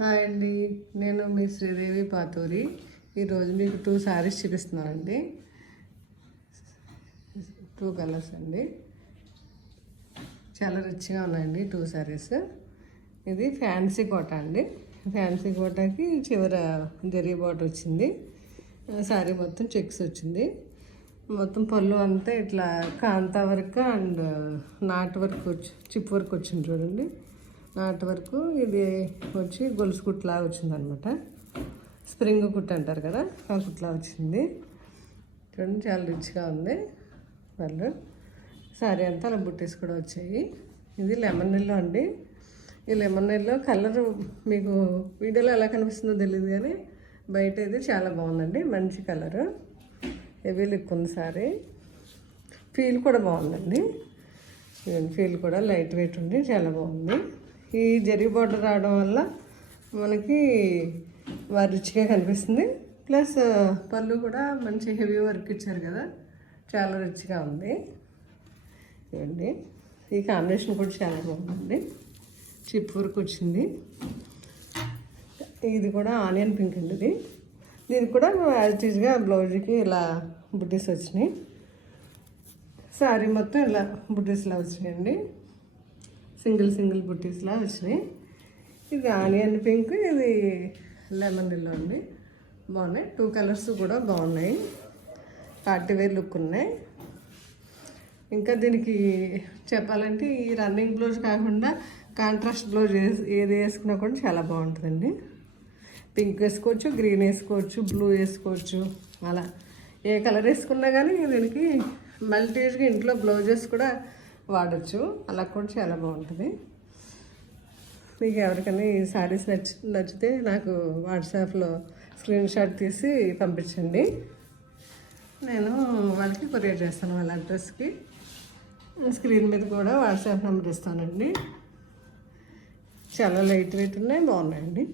Hi అండి, నేను మీ శ్రీదేవి పాతూరి. ఈరోజు మీకు 2 శారీస్ చూపిస్తున్నానండి. 2 కలర్స్ అండి, చాలా రిచ్గా ఉన్నాయండి 2 శారీస్. ఇది ఫ్యాన్సీ కోట అండి. ఫ్యాన్సీ కోటకి చివర జరీ బార్డర్ వచ్చింది. శారీ మొత్తం చెక్స్ వచ్చింది. మొత్తం పళ్ళు అంతా ఇట్లా కాంతా వర్క్ అండ్ నాట్ వర్క్ వచ్చి చిప్ వర్క్ వచ్చింది చూడండి. నాట్ వరకు ఇది వచ్చి గొలుసు కుట్లా వచ్చిందనమాట. స్ప్రింగ్ కుట్ అంటారు కదా, ఆ కుట్లా వచ్చింది చూడండి. చాలా రిచ్గా ఉంది వాళ్ళు. సారీ అంతా అలా బుట్టీస్ కూడా వచ్చాయి. ఇది లెమన్ ఎల్లో అండి. ఈ లెమన్ ఎల్లో కలర్ మీకు వీడియోలో ఎలా కనిపిస్తుందో తెలియదు, కానీ బయట అయితే చాలా బాగుందండి. మంచి కలరు, హెవీ లుక్ ఉంది సారీ. ఫీల్ కూడా బాగుందండి. ఫీల్ కూడా లైట్ వెయిట్ ఉంది, చాలా బాగుంది. ఈ జరీ బార్డర్ రావడం వల్ల మనకి రిచ్గా కనిపిస్తుంది. ప్లస్ పళ్ళు కూడా మంచి హెవీ వర్క్ ఇచ్చారు కదా, చాలా రిచ్గా ఉంది చూడండి. ఈ కాంబినేషన్ కూడా చాలా బాగుంది. చిప్ వర్క్ వచ్చింది. ఇది కూడా ఆనియన్ పింక్ అండి. దీనికి కూడా యాజ్ టీజ్గా బ్లౌజ్కి ఇలా బుట్టీస్ వచ్చినాయి. శారీ మొత్తం ఇలా బుట్టీస్లా వచ్చినాయండి. సింగిల్ బుట్టీస్లా వచ్చినాయి. ఇది ఆనియన్ పింక్, ఇది లెమన్ ఎల్లో అండి. బాగున్నాయి. 2 కలర్స్ కూడా బాగున్నాయి. పార్టీ వేర్ లుక్ ఉన్నాయి. ఇంకా దీనికి చెప్పాలంటే ఈ రన్నింగ్ బ్లౌజ్ కాకుండా కాంట్రాస్ట్ బ్లౌజ్ ఏది వేసుకున్నా కూడా చాలా బాగుంటుందండి. పింక్ వేసుకోవచ్చు, గ్రీన్ వేసుకోవచ్చు, బ్లూ వేసుకోవచ్చు. అలా ఏ కలర్ వేసుకున్నా కానీ దీనికి మల్టీగా ఇంట్లో బ్లౌజెస్ కూడా వాడచ్చు. అలా కూడా చాలా బాగుంటుంది. మీకు ఎవరికైనా ఈ శారీస్ నచ్చితే నాకు వాట్సాప్లో స్క్రీన్ షాట్ తీసి పంపించండి. నేను వాళ్ళకి కొరియర్ చేస్తాను. వాళ్ళ అడ్రస్కి స్క్రీన్ మీద కూడా వాట్సాప్ నెంబర్ ఇస్తానండి. చాలా లైట్ వెయిట్ ఉన్నాయి, బాగున్నాయండి.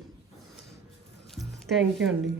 థ్యాంక్ యూ అండి.